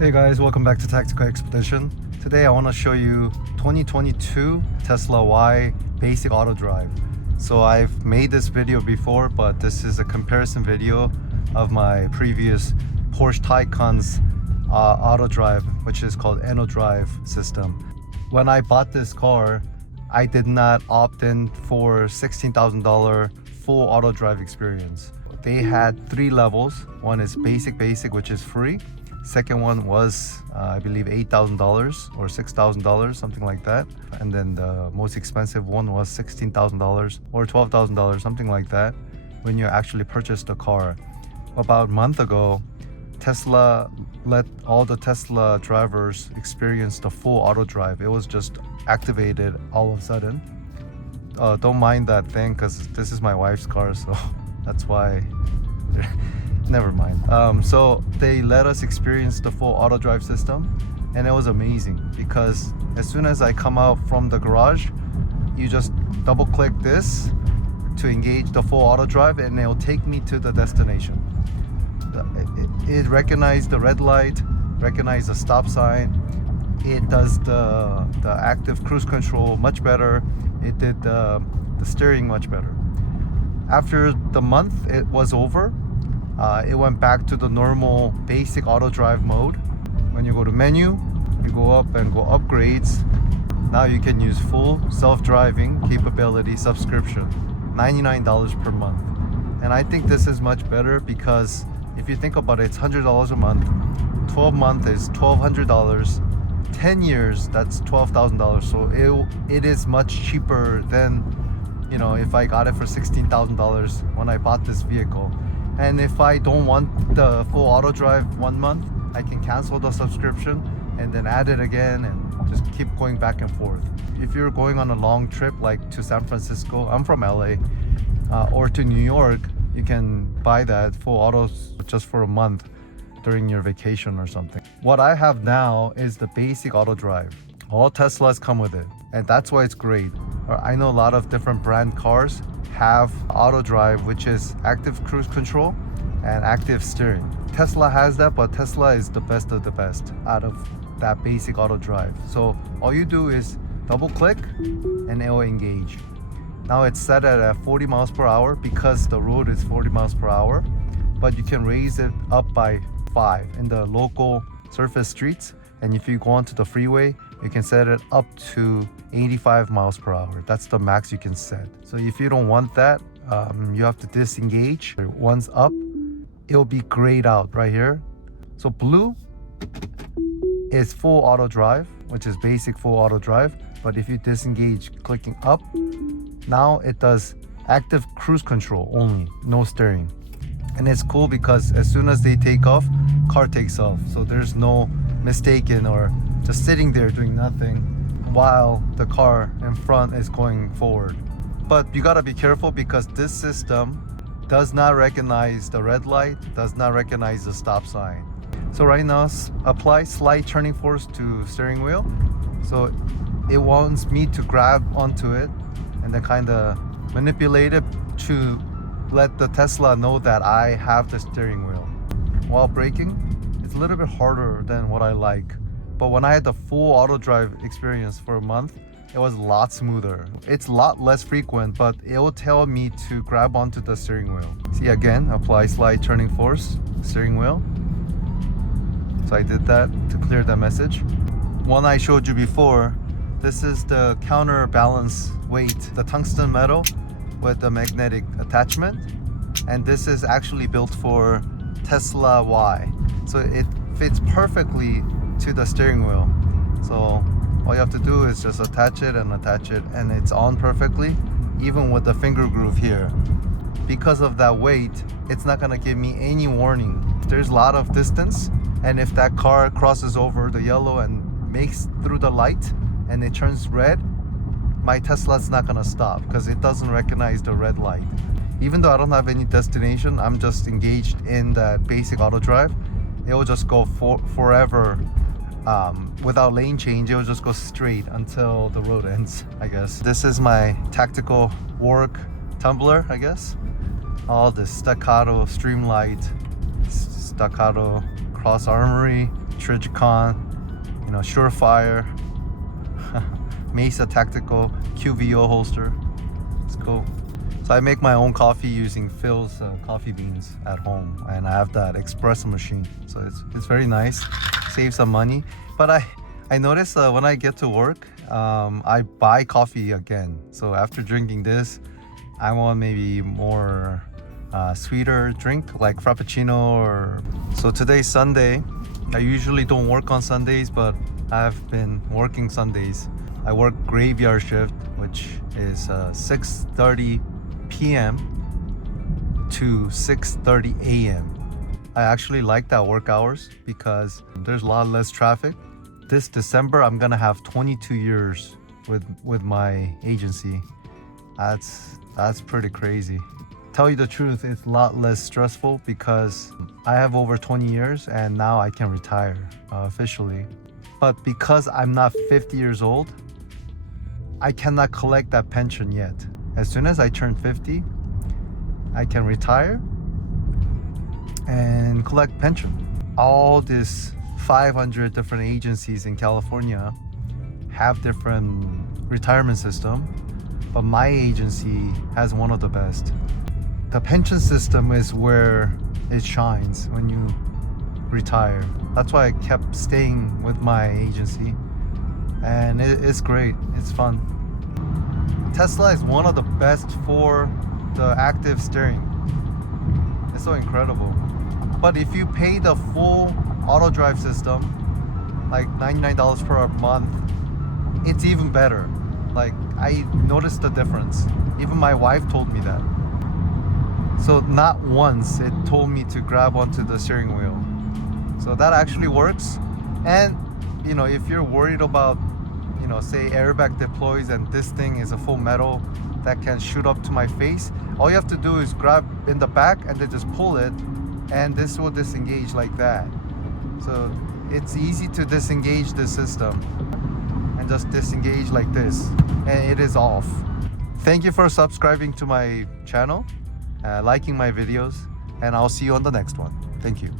Hey guys, welcome back to Tactical Expedition. Today I want to show you 2022 Tesla Y basic auto drive. So I've made this video before, but this is a comparison video of my previous Porsche Taycan's auto drive, which is called AutoDrive system. When I bought this car, I did not opt in for $16,000 full auto drive experience. They had 3 levels. One is basic, which is free. Second one was I believe $8,000 or $6,000, something like that. And then the most expensive one was $16,000 or $12,000, something like that, when you actually purchased the car. About a month ago, Tesla let all the Tesla drivers experience the full auto drive. It was just activated all of a sudden. Don't mind that thing because this is my wife's car, so that's why. Never mind. So they let us experience the full auto drive system, and it was amazing because as soon as I come out from the garage, you just double click this to engage the full auto drive and it'll take me to the destination. It recognized the red light, recognized the stop sign. It does the active cruise control much better. It did the steering much better. After the month it was over, it went back to the normal basic auto drive mode. When you go to menu, you go up and go upgrades. Now you can use full self-driving capability subscription, $99 per month. And I think this is much better because if you think about it, it's $100 a month. 12 months is $1,200. 10 years, that's $12,000. So it is much cheaper than, if I got it for $16,000 when I bought this vehicle. And if I don't want the full auto drive 1 month, I can cancel the subscription and then add it again and just keep going back and forth. If you're going on a long trip like to San Francisco, I'm from LA, or to New York, you can buy that full auto just for a month during your vacation or something. What I have now is the basic auto drive. All Teslas come with it, and that's why it's great. I know a lot of different brand cars have auto drive, which is active cruise control and active steering. Tesla has that, but Tesla is the best of the best out of that basic auto drive. So all you do is double click and it will engage. Now it's set at 40 miles per hour because the road is 40 miles per hour, but you can raise it up by 5 in the local surface streets. And if you go onto the freeway, you can set it up to 85 miles per hour. That's the max you can set. So if you don't want that, you have to disengage. Once up, it'll be grayed out right here. So blue is full auto drive, which is basic full auto drive. But if you disengage clicking up, now it does active cruise control only, no steering. And it's cool because as soon as they take off, car takes off. So there's no mistaken or just sitting there doing nothing while the car in front is going forward. But you gotta be careful because this system does not recognize the red light, does not recognize the stop sign. So right now, apply slight turning force to steering wheel. So it wants me to grab onto it and then kind of manipulate it to let the Tesla know that I have the steering wheel. While braking, it's a little bit harder than what I like. But when I had the full auto drive experience for a month, it was a lot smoother. It's a lot less frequent, but it will tell me to grab onto the steering wheel. See, again, apply slight turning force, steering wheel. So I did that to clear the message. One I showed you before, this is the counterbalance weight, the tungsten metal with the magnetic attachment. And this is actually built for Tesla Y. So it fits perfectly to the steering wheel. So all you have to do is just attach it, and it's on perfectly, even with the finger groove here. Because of that weight, it's not gonna give me any warning. There's a lot of distance, and if that car crosses over the yellow and makes through the light and it turns red, my Tesla's not gonna stop because it doesn't recognize the red light. Even though I don't have any destination, I'm just engaged in that basic auto drive. It will just go forever without lane change. It will just go straight until the road ends, I guess. This is my tactical work tumbler, I guess. All the staccato streamlight, staccato cross armory, Trigicon, you know, Surefire, Mesa Tactical QVO holster. It's cool. So I make my own coffee using Phil's coffee beans at home, and I have that espresso machine. So it's very nice, save some money. But I notice when I get to work, I buy coffee again. So after drinking this, I want maybe more sweeter drink like Frappuccino or... So today's Sunday. I usually don't work on Sundays, but I've been working Sundays. I work graveyard shift, which is 6:30 p.m. to 6:30 a.m. I actually like that work hours because there's a lot less traffic. This December, I'm gonna have 22 years with my agency. That's pretty crazy. Tell you the truth, it's a lot less stressful because I have over 20 years and now I can retire officially. But because I'm not 50 years old, I cannot collect that pension yet. As soon as I turn 50, I can retire and collect pension. All these 500 different agencies in California have different retirement system, but my agency has one of the best. The pension system is where it shines when you retire. That's why I kept staying with my agency, and it's great. It's fun. Tesla is one of the best for the active steering. It's so incredible. But if you pay the full AutoDrive system, like $99 per month, it's even better. Like, I noticed the difference. Even my wife told me that. So not once it told me to grab onto the steering wheel. So that actually works. And you know, if you're worried about, you know, say airbag deploys and this thing is a full metal that can shoot up to my face, all you have to do is grab in the back and then just pull it, and this will disengage like that. So it's easy to disengage the system and just disengage like this, and it is off. Thank you for subscribing to my channel, liking my videos, and I'll see you on the next one. Thank you.